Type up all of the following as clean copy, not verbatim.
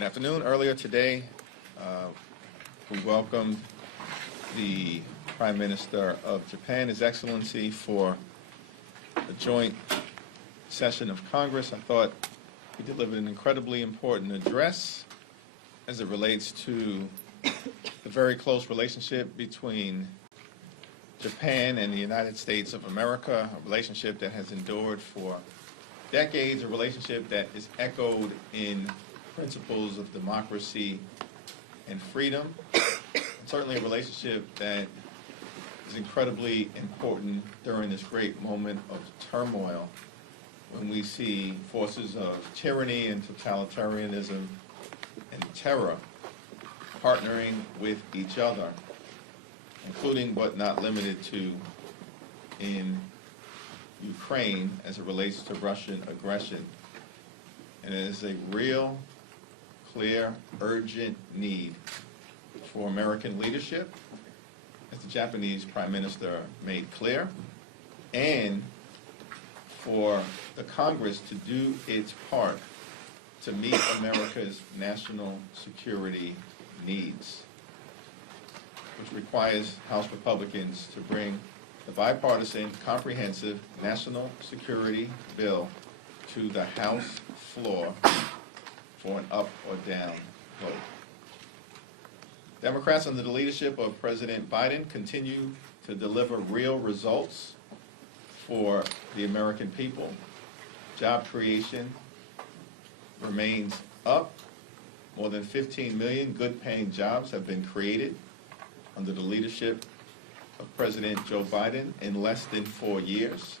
Good afternoon. Earlier today, we welcomed the Prime Minister of Japan, His Excellency, for a joint session of Congress. I thought he delivered an incredibly important address as it relates to the very close relationship between Japan and the United States of America, a relationship that has endured for decades, a relationship that is echoed in principles of democracy and freedom, and certainly a relationship that is incredibly important during this great moment of turmoil when we see forces of tyranny and totalitarianism and terror partnering with each other, including but not limited to in Ukraine as it relates to Russian aggression. And it is a real, clear, urgent need for American leadership, as the Japanese Prime Minister made clear, and for the Congress to do its part to meet America's national security needs, which requires House Republicans to bring the bipartisan, comprehensive national security bill to the House floor for an up or down vote. Democrats under the leadership of President Biden continue to deliver real results for the American people. Job creation remains up. More than 15 million good-paying jobs have been created under the leadership of President Joe Biden in less than 4 years,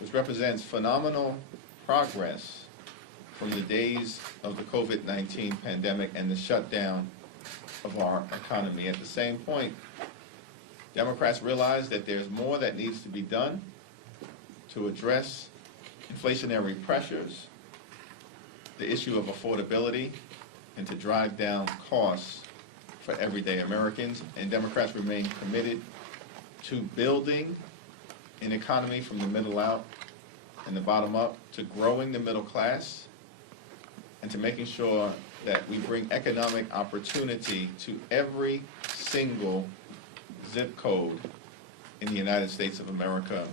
which represents phenomenal progress from the days of the COVID-19 pandemic and the shutdown of our economy. At the same point, Democrats realize that there's more that needs to be done to address inflationary pressures, the issue of affordability, and to drive down costs for everyday Americans. And Democrats remain committed to building an economy from the middle out and the bottom up, to growing the middle class, and to making sure that we bring economic opportunity to every single zip code in the United States of America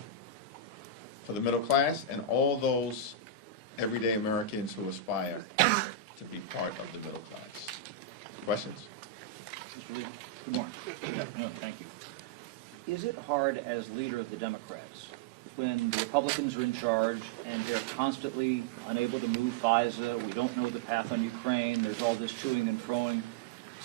for the middle class and all those everyday Americans who aspire to be part of the middle class. Questions? Mr. Lee, good morning. Good afternoon. Thank you. Is it hard as leader of the Democrats when the Republicans are in charge and they're constantly unable to move FISA, we don't know the path on Ukraine, there's all this toing and froing,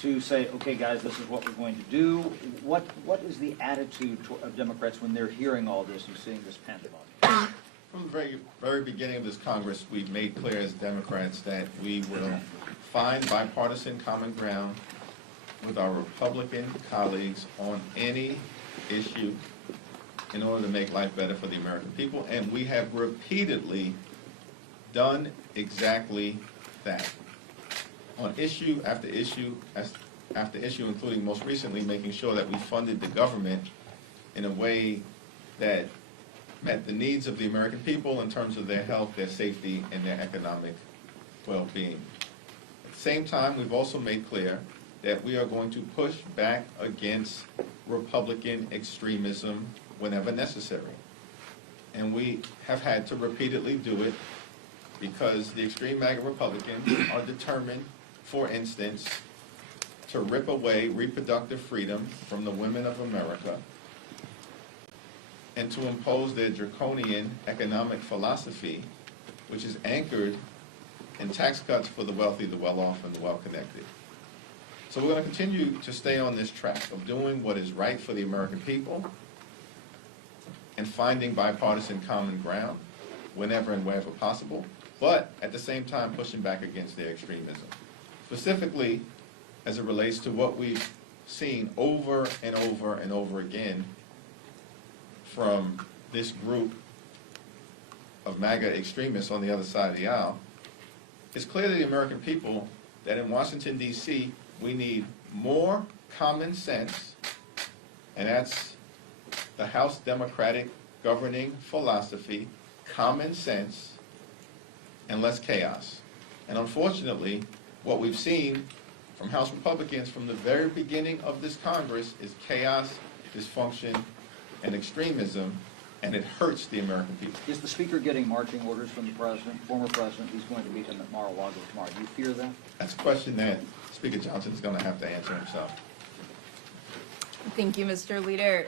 to say, okay guys, this is what we're going to do? What is the attitude of Democrats when they're hearing all this and seeing this pandemonium? From the very beginning of this Congress, we've made clear as Democrats that we will find bipartisan common ground with our Republican colleagues on any issue in order to make life better for the American people, and we have repeatedly done exactly that. On issue after issue after issue, including most recently making sure that we funded the government in a way that met the needs of the American people in terms of their health, their safety, and their economic well-being. At the same time, we've also made clear that we are going to push back against Republican extremism whenever necessary. And we have had to repeatedly do it because the extreme MAGA Republicans are determined, for instance, to rip away reproductive freedom from the women of America and to impose their draconian economic philosophy, which is anchored in tax cuts for the wealthy, the well-off, and the well-connected. So we're going to continue to stay on this track of doing what is right for the American people and finding bipartisan common ground whenever and wherever possible, but at the same time pushing back against their extremism. Specifically, as it relates to what we've seen over and over and over again from this group of MAGA extremists on the other side of the aisle, it's clear to the American people that in Washington, D.C., we need more common sense, and that's the House Democratic governing philosophy, common sense, and less chaos. And unfortunately, What we've seen from House Republicans from the very beginning of this Congress is chaos, dysfunction, and extremism, and it hurts the American people. Is the Speaker getting marching orders from the President, former President, who's going to meet him at Mar-a-Lago tomorrow? Do you fear that? That's a question that Speaker Johnson is going to have to answer himself. Thank you, Mr. Leader.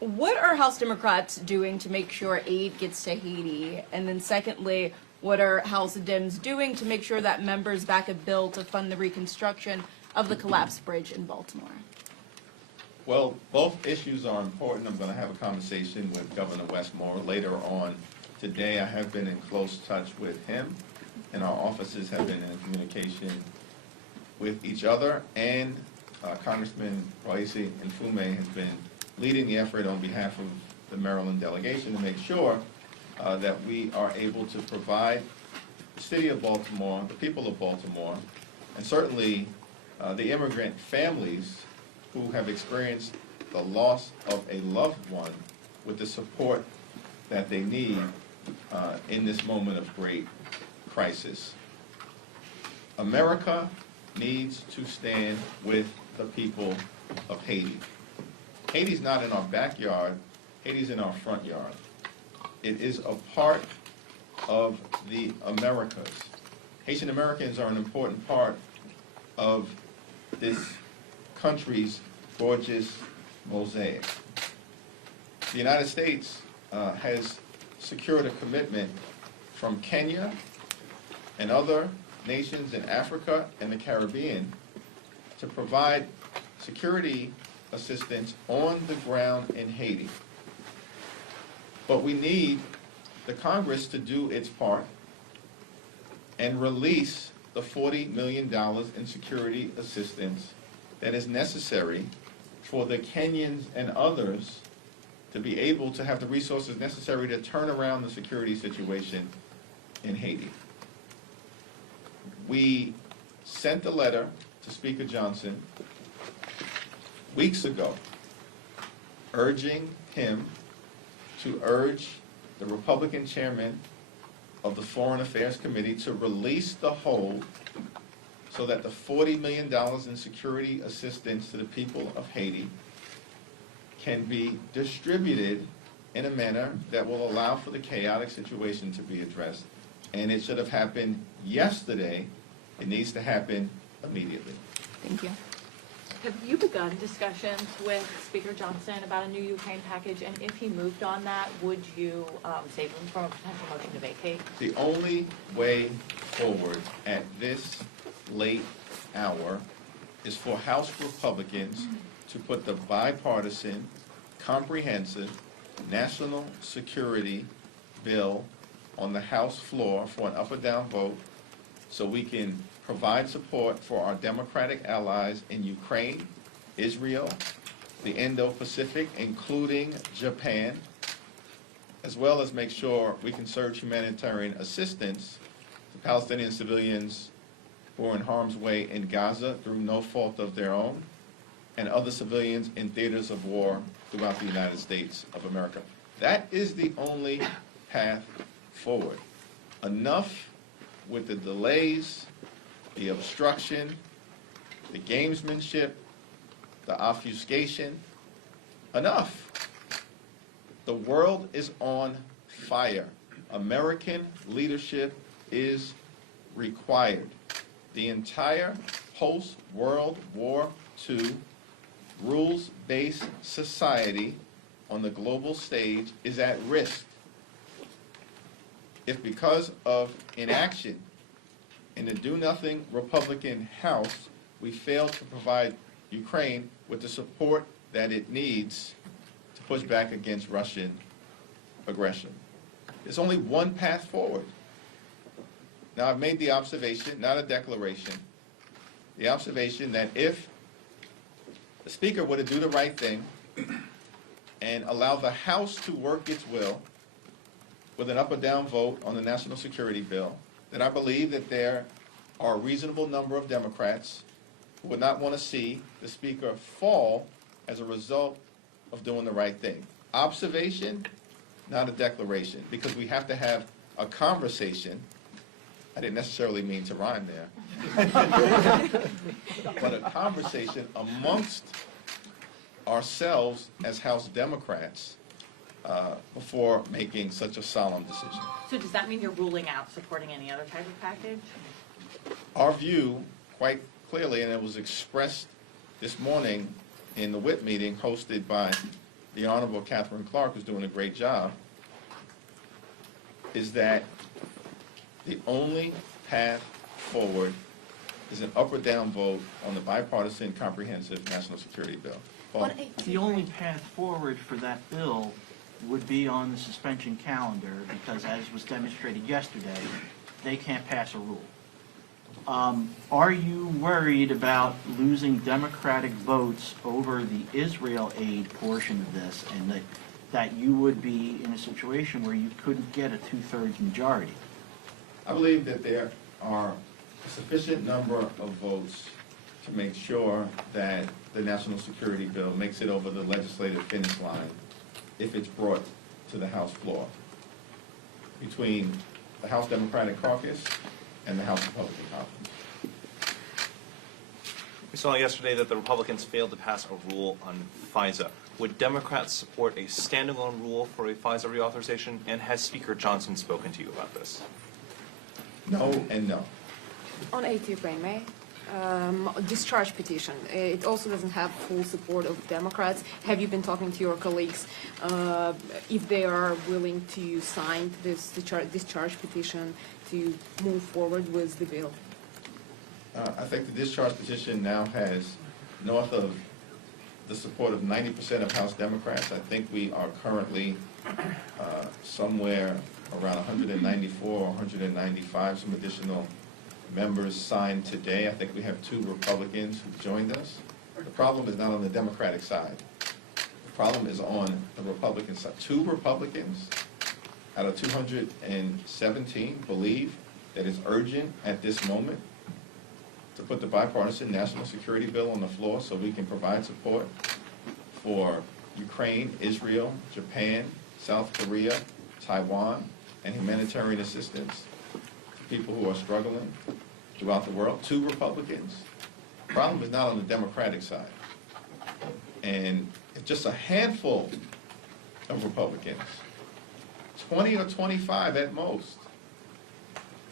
What are House Democrats doing to make sure aid gets to Haiti? And then secondly, what are House Dems doing to make sure that members back a bill to fund the reconstruction of the collapsed bridge in Baltimore? Well, both issues are important. I'm going to have a conversation with Governor Westmore later on today. I have been in close touch with him, and our offices have been in communication with each other, and Congressman Raisi Nfume has been leading the effort on behalf of the Maryland delegation to make sure that we are able to provide the city of Baltimore, the people of Baltimore, and certainly the immigrant families who have experienced the loss of a loved one with the support that they need in this moment of great crisis. America needs to stand with the people of Haiti. Haiti's not in our backyard, Haiti's in our front yard. It is a part of the Americas. Haitian Americans are an important part of this country's gorgeous mosaic. The United States has secured a commitment from Kenya and other nations in Africa and the Caribbean to provide security assistance on the ground in Haiti. But we need the Congress to do its part and release the $40 million in security assistance that is necessary for the Kenyans and others to be able to have the resources necessary to turn around the security situation in Haiti. We sent a letter to Speaker Johnson weeks ago urging him to urge the Republican chairman of the Foreign Affairs Committee to release the hold so that the $40 million in security assistance to the people of Haiti can be distributed in a manner that will allow for the chaotic situation to be addressed. And it should have happened yesterday. It needs to happen immediately. Thank you. Have you begun discussions with Speaker Johnson about a new Ukraine package? And if he moved on that, would you save him from a potential motion to vacate? The only way forward at this late hour is for House Republicans to put the bipartisan, comprehensive national security bill on the House floor for an up or down vote so we can provide support for our democratic allies in Ukraine, Israel, the Indo-Pacific, including Japan, as well as make sure we can surge humanitarian assistance to Palestinian civilians who are in harm's way in Gaza through no fault of their own, and other civilians in theaters of war throughout the United States of America. That is the only path forward. Enough with the delays, the obstruction, the gamesmanship, the obfuscation. Enough. The world is on fire. American leadership is required. The entire post-World War II rules-based society on the global stage is at risk if, because of inaction in the do-nothing Republican House, we fail to provide Ukraine with the support that it needs to push back against Russian aggression. There's only one path forward. Now, I've made the observation, not a declaration, the observation that if the Speaker were to do the right thing and allow the House to work its will with an up or down vote on the national security bill, then I believe that there are a reasonable number of Democrats who would not want to see the Speaker fall as a result of doing the right thing. Observation, not a declaration, because we have to have a conversation I didn't necessarily mean to rhyme there. But a conversation amongst ourselves as House Democrats before making such a solemn decision. So does that mean you're ruling out supporting any other type of package? Our view, quite clearly, and it was expressed this morning in the WIP meeting hosted by the Honorable Catherine Clark, who's doing a great job, is that the only path forward is an up or down vote on the bipartisan comprehensive national security bill. Paul? The only path forward for that bill would be on the suspension calendar, because as was demonstrated yesterday, they can't pass a rule. Are you worried about losing Democratic votes over the Israel aid portion of this, and that you would be in a situation where you couldn't get a 2/3 majority? I believe that there are a sufficient number of votes to make sure that the national security bill makes it over the legislative finish line if it's brought to the House floor between the House Democratic Caucus and the House Republican Conference. We saw yesterday that the Republicans failed to pass a rule on FISA. Would Democrats support a standalone rule for a FISA reauthorization? And has Speaker Johnson spoken to you about this? No and no. On Haiti, if I may, discharge petition. It also doesn't have full support of Democrats. Have you been talking to your colleagues if they are willing to sign this discharge petition to move forward with the bill? I think the discharge petition now has north of the support of 90% of House Democrats. I think we are currently somewhere around 194 or 195, some additional members signed today. I think we have 2 Republicans who joined us. The problem is not on the Democratic side. The problem is on the Republican side. 2 Republicans out of 217 believe that it's urgent at this moment to put the bipartisan national security bill on the floor so we can provide support for Ukraine, Israel, Japan, South Korea, Taiwan, and humanitarian assistance to people who are struggling throughout the world. 2 Republicans. The problem is not on the Democratic side. And it's just a handful of Republicans, 20 or 25 at most,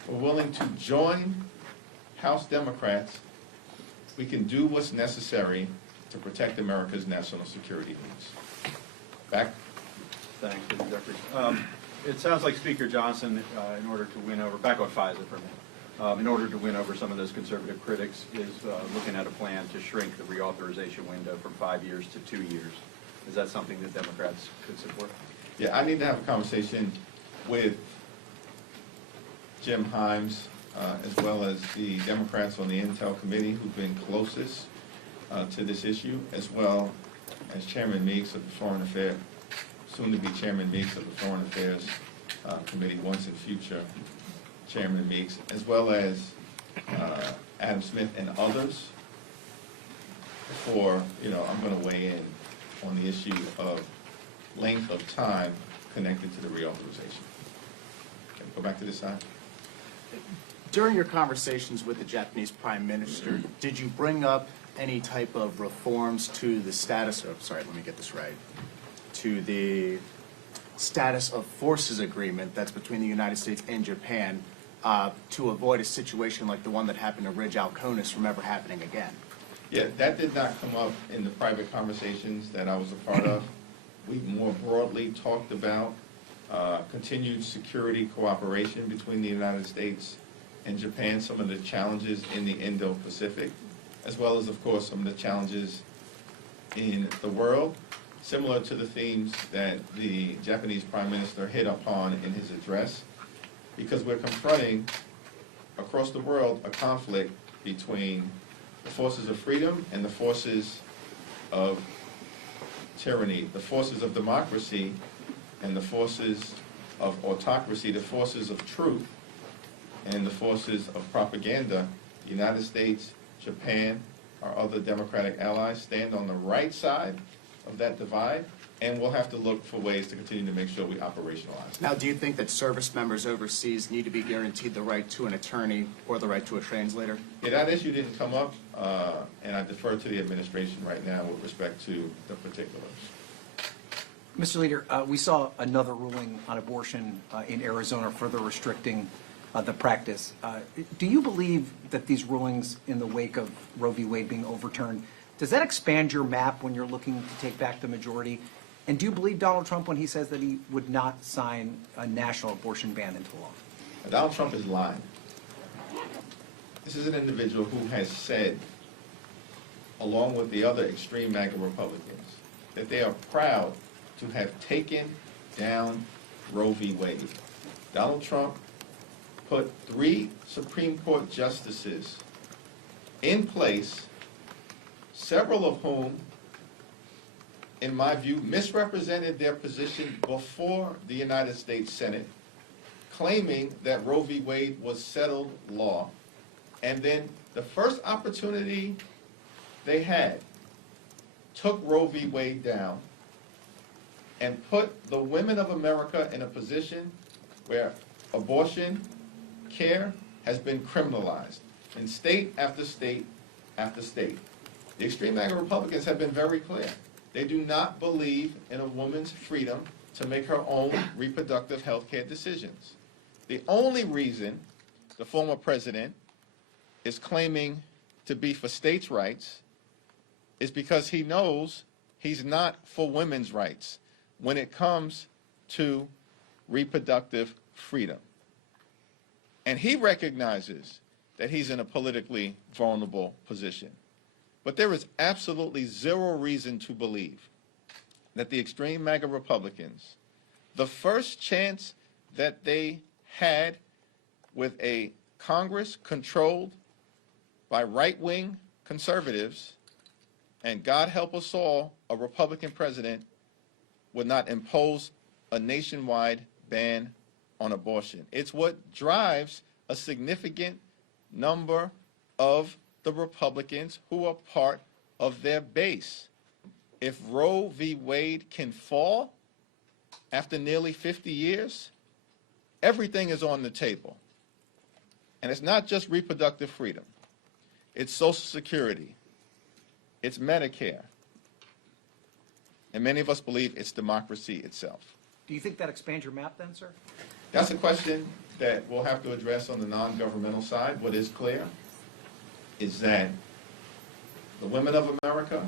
are willing to join House Democrats. We can do what's necessary to protect America's national security needs. Back. Thanks, Mr. Jeffries. It sounds like Speaker Johnson, in order to win over, back on FISA for a minute, in order to win over some of those conservative critics, is looking at a plan to shrink the reauthorization window from 5 years to 2 years. Is that something that Democrats could support? Yeah, I need to have a conversation with Jim Himes, as well as the Democrats on the Intel Committee who've been closest to this issue, as well as Chairman Meeks of the Foreign Affairs, soon-to-be Chairman Meeks of the Foreign Affairs Committee, once in future Chairman Meeks, as well as Adam Smith and others, before, I'm going to weigh in on the issue of length of time connected to the reauthorization. Okay, go back to this side. During your conversations with the Japanese Prime Minister, did you bring up any type of reforms to the status of, to the status of forces agreement that's between the United States and Japan to avoid a situation like the one that happened to Ridge Alconis from ever happening again? Yeah, that did not come up in the private conversations that I was a part of. We more broadly talked about continued security cooperation between the United States and Japan, some of the challenges in the Indo-Pacific, as well as, of course, some of the challenges in the world, similar to the themes that the Japanese Prime Minister hit upon in his address, because we're confronting, across the world, a conflict between the forces of freedom and the forces of tyranny, the forces of democracy and the forces of autocracy, the forces of truth and the forces of propaganda. The United States, Japan, our other democratic allies stand on the right side of that divide, and we'll have to look for ways to continue to make sure we operationalize. Now, do you think that service members overseas need to be guaranteed the right to an attorney or the right to a translator? Yeah, that issue didn't come up, and I defer to the administration right now with respect to the particulars. Mr. Leader, we saw another ruling on abortion in Arizona further restricting the practice. Do you believe that these rulings in the wake of Roe v. Wade being overturned, does that expand your map when you're looking to take back the majority? And do you believe Donald Trump when he says that he would not sign a national abortion ban into law? Donald Trump is lying. This is an individual who has said, along with the other extreme MAGA Republicans, that they are proud to have taken down Roe v. Wade. Donald Trump put 3 Supreme Court justices in place, several of whom, in my view, misrepresented their position before the United States Senate, claiming that Roe v. Wade was settled law. And then the first opportunity they had, took Roe v. Wade down and put the women of America in a position where abortion care has been criminalized in state after state after state. The extreme MAGA Republicans have been very clear. They do not believe in a woman's freedom to make her own reproductive health care decisions. The only reason the former president is claiming to be for states' rights is because he knows he's not for women's rights when it comes to reproductive freedom. And he recognizes that he's in a politically vulnerable position. But there is absolutely zero reason to believe that the extreme MAGA Republicans, the first chance that they had with a Congress controlled by right-wing conservatives, and God help us all, a Republican president, would not impose a nationwide ban on abortion. It's what drives a significant number of the Republicans who are part of their base. If Roe v. Wade can fall after nearly 50 years, everything is on the table. And it's not just reproductive freedom. It's Social Security. It's Medicare. And many of us believe it's democracy itself. Do you think that expands your map then, sir? That's a question that we'll have to address on the non-governmental side. What is clear is that the women of America,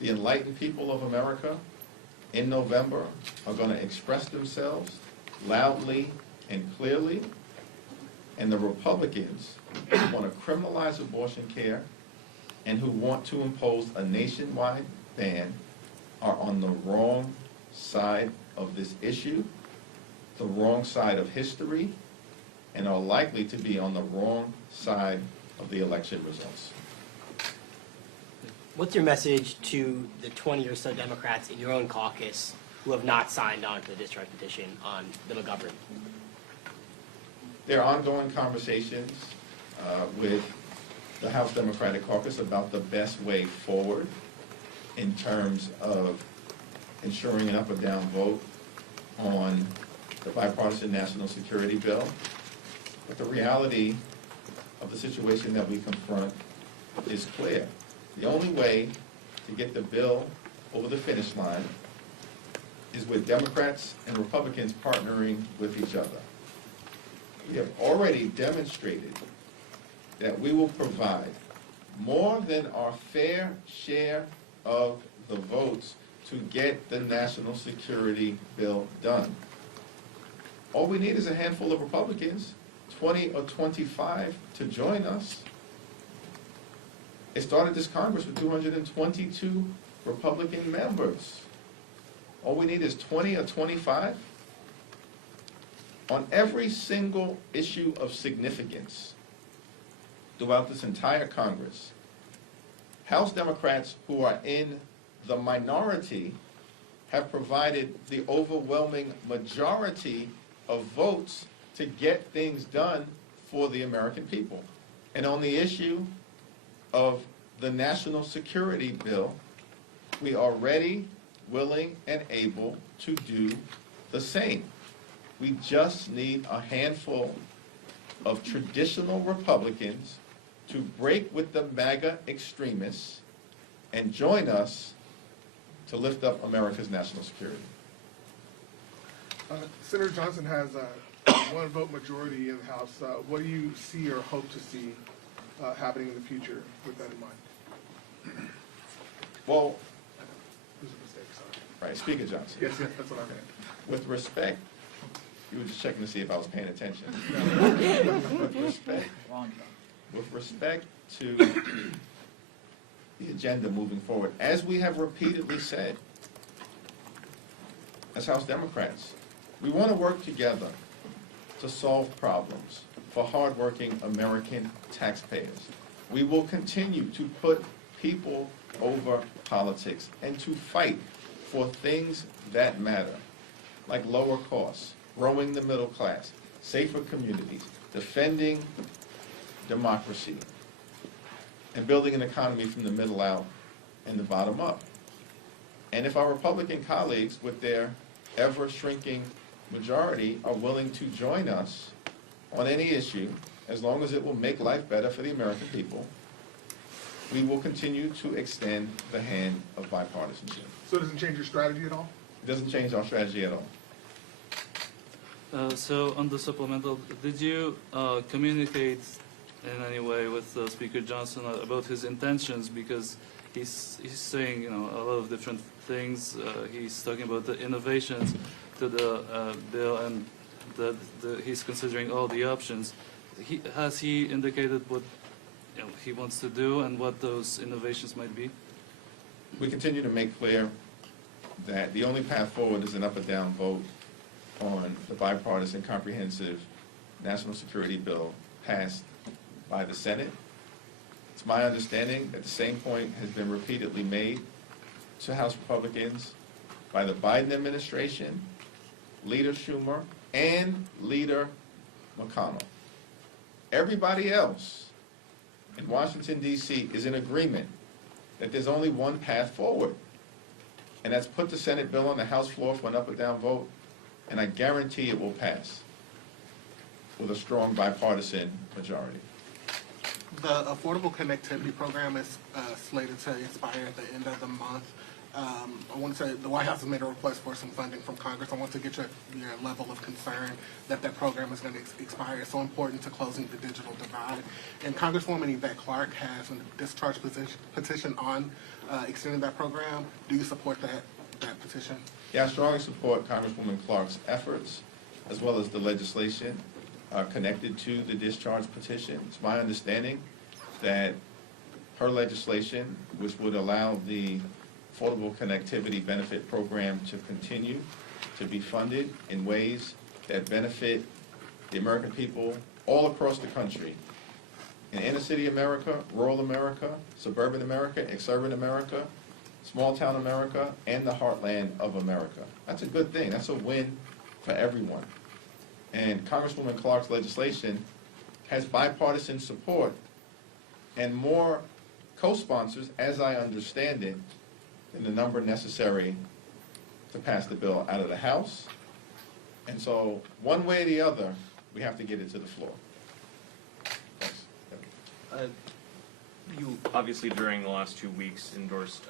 the enlightened people of America, in November are going to express themselves loudly and clearly, and the Republicans who want to criminalize abortion care and who want to impose a nationwide ban are on the wrong side of this issue, the wrong side of history, and are likely to be on the wrong side of the election results. What's your message to the 20 or so Democrats in your own caucus who have not signed on to the discharge petition on the McGovern? There are ongoing conversations with the House Democratic Caucus about the best way forward in terms of ensuring an up or down vote on the bipartisan national security bill. But the reality of the situation that we confront is clear. The only way to get the bill over the finish line is with Democrats and Republicans partnering with each other. We have already demonstrated that we will provide more than our fair share of the votes to get the national security bill done. All we need is a handful of Republicans, 20 or 25, to join us. It started this Congress with 222 Republican members. All we need is 20 or 25. On every single issue of significance throughout this entire Congress, House Democrats who are in the minority have provided the overwhelming majority of votes to get things done for the American people. And on the issue of the national security bill, we are ready willing, and able to do the same. We just need a handful of traditional Republicans to break with the MAGA extremists and join us to lift up America's national security. Senator Johnson has a one vote majority in the House. What do you see or hope to see happening in the future with that in mind? Well, It was a mistake, sorry. right, Speaker Johnson, Yes, that's what I meant. with respect, you were just checking to see if I was paying attention. Wrong, John. With respect to the agenda moving forward, as we have repeatedly said, as House Democrats, we want to work together to solve problems for hardworking American taxpayers. We will continue to put people over politics and to fight for things that matter, like lower costs, growing the middle class, safer communities, defending democracy, and building an economy from the middle out and the bottom up. And if our Republican colleagues, with their ever-shrinking majority, are willing to join us on any issue, as long as it will make life better for the American people, we will continue to extend the hand of bipartisanship. So it doesn't change your strategy at all? It doesn't change our strategy at all. So on the supplemental, did you communicate in any way with Speaker Johnson about his intentions? Because he's saying, you know, a lot of different things. He's talking about the innovations to the bill, and that he's considering all the options. Has he indicated what, you know, he wants to do and what those innovations might be? We continue to make clear that the only path forward is an up or down vote on the bipartisan comprehensive national security bill passed by the Senate. It's my understanding that the same point has been repeatedly made to House Republicans by the Biden administration, Leader Schumer, and Leader McConnell. Everybody else in Washington, D.C. is in agreement that there's only one path forward, and that's put the Senate bill on the House floor for an up or down vote, and I guarantee it will pass with a strong bipartisan majority. The Affordable Connectivity Program is slated to expire at the end of the month. I want to say the White House has made a request for some funding from Congress. I want to get your level of concern that that program is going to expire. It's so important to closing the digital divide. And Congresswoman Yvette Clarke has a discharge petition on extending that program. Do you support that petition? Yeah, I strongly support Congresswoman Clarke's efforts, as well as the legislation connected to the discharge petition. It's my understanding that her legislation, which would allow the Affordable Connectivity Benefit Program to continue to be funded in ways that benefit the American people all across the country, in inner city America, rural America, suburban America, exurban America, small town America, and the heartland of America. That's a good thing. That's a win for everyone. And Congresswoman Clarke's legislation has bipartisan support and more co-sponsors, as I understand it, than the number necessary to pass the bill out of the House. And so, one way or the other, we have to get it to the floor. Thanks. You obviously during the last 2 weeks endorsed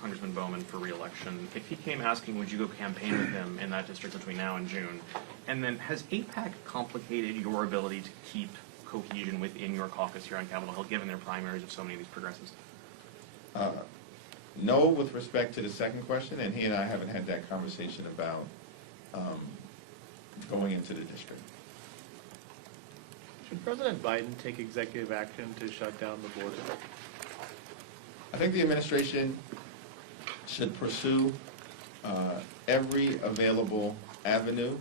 Congressman Bowman for re-election. If he came asking, would you go campaign with him in that district between now and June? And then has AIPAC complicated your ability to keep cohesion within your caucus here on Capitol Hill, given their primaries of so many of these progressives? No, with respect to the second question, and he and I haven't had that conversation about going into the district. Should President Biden take executive action to shut down the border? I think the administration should pursue every available avenue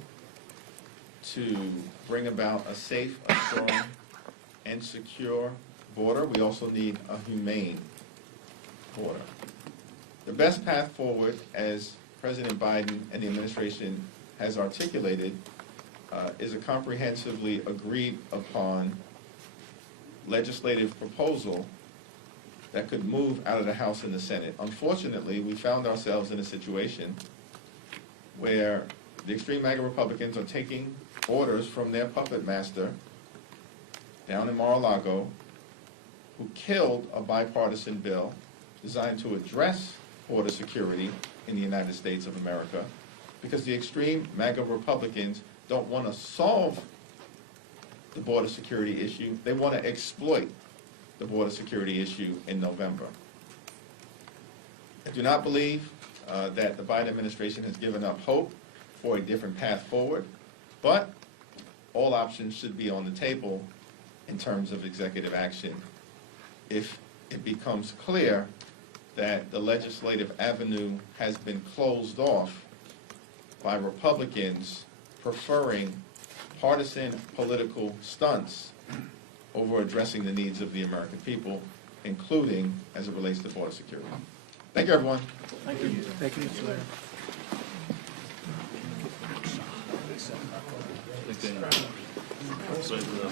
to bring about a safe, a strong, and secure border. We also need a humane border. The best path forward, as President Biden and the administration has articulated, is a comprehensively agreed upon legislative proposal that could move out of the House and the Senate. Unfortunately, we found ourselves in a situation where the extreme MAGA Republicans are taking orders from their puppet master down in Mar-a-Lago, who killed a bipartisan bill designed to address border security in the United States of America, because the extreme MAGA Republicans don't want to solve the border security issue. They want to exploit the border security issue in November. I do not believe that the Biden administration has given up hope for a different path forward, but all options should be on the table in terms of executive action if it becomes clear that the legislative avenue has been closed off by Republicans preferring partisan political stunts over addressing the needs of the American people, including as it relates to border security. Thank you, everyone. Thank you. Thank you, Mr. Leader. Okay. So,